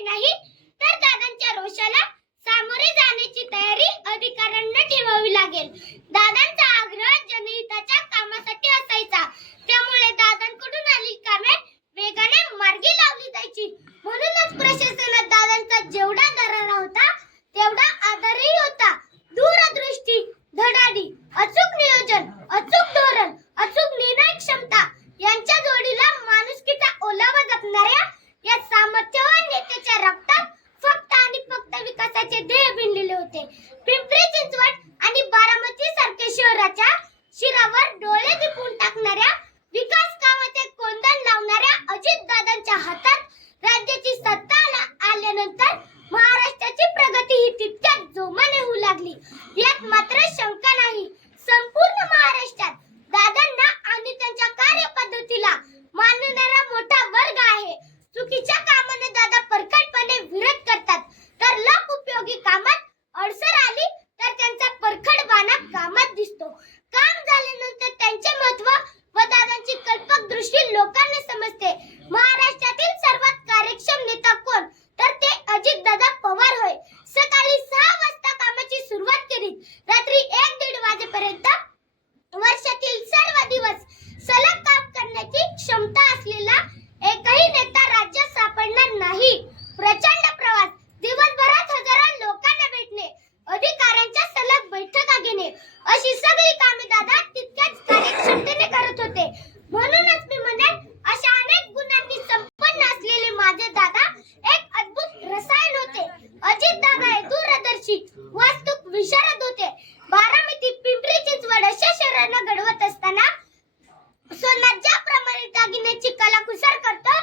झाले नाही तर दादांच्या रोषाला सामोरे जाण्याची तयारी अधिकाऱ्यांना ठेवावी लागेल. दादांचा आग्रह जनहिताच्या कामासाठी असायचा, त्यामुळे दादांकडून आलेली कामे वेगाने मार्गी लावली जायची. म्हणूनच प्रशासनात दादांचा जेवढा दरारा होता तेवढा आदरही होता. दूरदृष्टी, धडाडी, अचूक नियोजन, अचूक धोरण, अचूक निर्णय क्षमता यांच्या जोडीला माणुसकीचा ओलावा जपणाऱ्या या सामर्थ्यवान नेत्याच्या रक्तात फक्त आणि फक्त विकासाचे ध्येय भिनलेले होते. पिंपरी चिंचवड आणि बारामती सारख्या शहराच्या शिरावर डोळे दिपवून टाकणाऱ्या विकास कामाचे कोंदण लावणाऱ्या अजितदादांच्या हातात राज्याची सत्ता आल्यानंतर महाराष्ट्राची प्रगती ही तितक्याच जोमाने होऊ लागली. यात मात्र शंका नाही. संपूर्ण महाराष्ट्रात दादांना आणि त्यांच्या कार्यपद्धतीला मानणारा मोठा वर्ग आहे. चुकीच्या कामाने दादा परखडपणे विरोध करतात, तर लोक उपयोगी कामात अडसर आली तर त्यांचा परखडपणा कामात दिसतो. काम झाल्यानंतर त्यांचे महत्त्व व दादांची कल्पक दृष्टी लोकांना समजते. महाराष्ट्रातील सर्वात कार्यक्षम नेता कोण, तर ते अजितदादा पवार होय. सकाळी 6 वाजता कामाची सुरुवात केली, रात्री 1-1:30 वाजेपर्यंत वर्षातील सर्व दिवस सलग काम करण्याची क्षमता असलेला एकही नेता राज्यात सापडणार नाही. प्रचंड प्रवास, दिवसभरात हजारो लोकांना भेटणे, अधिकाऱ्यांच्या सलग बैठका घेणे अशी सगळी कामे दादा तितक्याच कार्यक्षमतेने करत होते. म्हणूनच मी म्हणेन, अशा अनेक गुणांनी संपन्न असलेले माझे दादा एक अद्भुत रसायन होते. अजितदादा हे दूरदर्शी, वास्तविक विशारद होते. बारामती, पिंपरी चिंचवड अशा शहरांना घडवत असताना सोना ज्याप्रमाणे दागिन्याची कलाकुसर करतो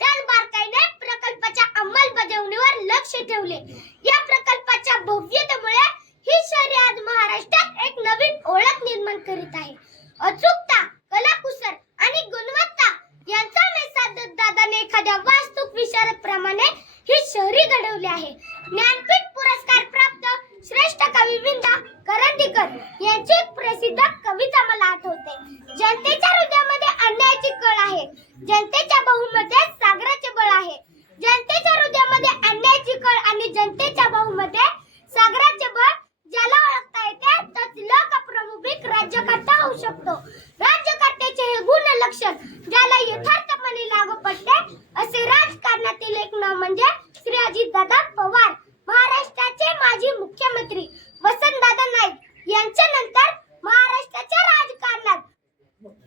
त्याच बारकाईने प्रकल्पाच्या अंमलबजावणीवर लक्ष ठेवले. या प्रकल्पाच्या भव्यतेमुळे ही शहरे आज महाराष्ट्रात एक नवीन ओळख निर्माण करीत आहे. अचूकता, कलाकुसर आणि गुणवत्ता यांचा मेळ दादाने एखाद्या वास्तुक विशारद प्रमाणे ही शहरी घडवली आहे. ज्ञानपीठ पुरस्कार प्राप्त श्रेष्ठ कवी विंदा करंदीकर यांची एक प्रसिद्ध कविता मला आठवते. जनतेच्या हृदयामध्ये अन्यायाची कळ आहे, जनतेच्या बाहुमध्ये सागराचे बळ आहे. जनतेच्या हृदयामध्ये अन्यायाची कळ आणि जनतेच्या बाहुमध्ये सागराचे बळ ज्याला ओळखता येते तोच लोकप्रमुख राज्यकर्ता होऊ शकतो. राज्यकर्त्याचे हे गुण लक्षण ज्याला यथार्थपणे लागू पडते असे राजकारणातील एक नाव म्हणजे श्री अजितदादा पवार. महाराष्ट्राचे माजी मुख्यमंत्री वसंतदादा नाईक यांच्या नंतर महाराष्ट्राच्या राजकारणात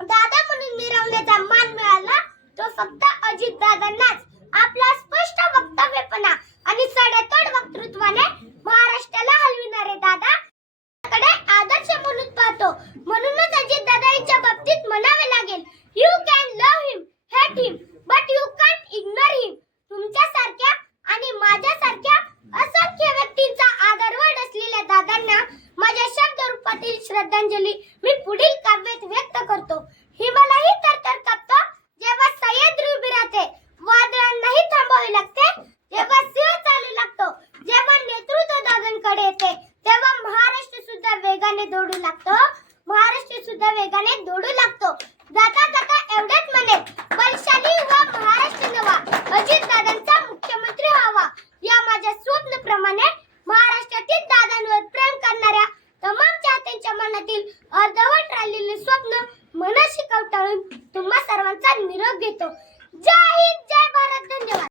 दादा म्हणून मिरवण्याचा मान मिळाला तो फक्त अजितदादांनाच. आपला स्पष्ट वक्तव्यपणा आणि सडेतोड वक्तृत्वाने महाराष्ट्राला हलविणारे दादा कडे आदर्श म्हणून पाहतो. म्हणूनच अजितदादा यांच्या बाबतीत म्हणावे लागेल, you can love him, hate him, but you can't ignore him. तुमच्यासारख्या आणि माझ्यासारख्या असंख्य व्यक्तींचा आदरवड असलेल्या दादांना माझ्या शब्द रूपातील श्रद्धांजली मी पुढील काव्यात व्यक्त करतो. हिमालयही थरथर कापतो जेव्हा सह्याद्री उभी राहते, वादळांनाही थांबावे लागते जेव्हा सिंह चालू लागतो. जेव्हा नेतृत्व दादांकडे येते तेव्हा महाराष्ट्र सुद्धा वेगाने दौडू लागतो. महाराष्ट्र सुद्धा वेगाने दौडू लागतो. जाता जाता एवढेच म्हणेन, बलशाली व महाराष्ट्र नवा, अजितदादांचा मुख्यमंत्री व्हावा. या माझ्या स्वप्नाप्रमाणे महाराष्ट्रातील दादांवर प्रेम करणाऱ्या तमाम चाहत्यांच्या मनातील अर्धवट राहिलेले स्वप्न मनाशी कवटाळून तुम्हा सर्वांचा निरोप घेतो. जय हिंद, जय भारत, धन्यवाद.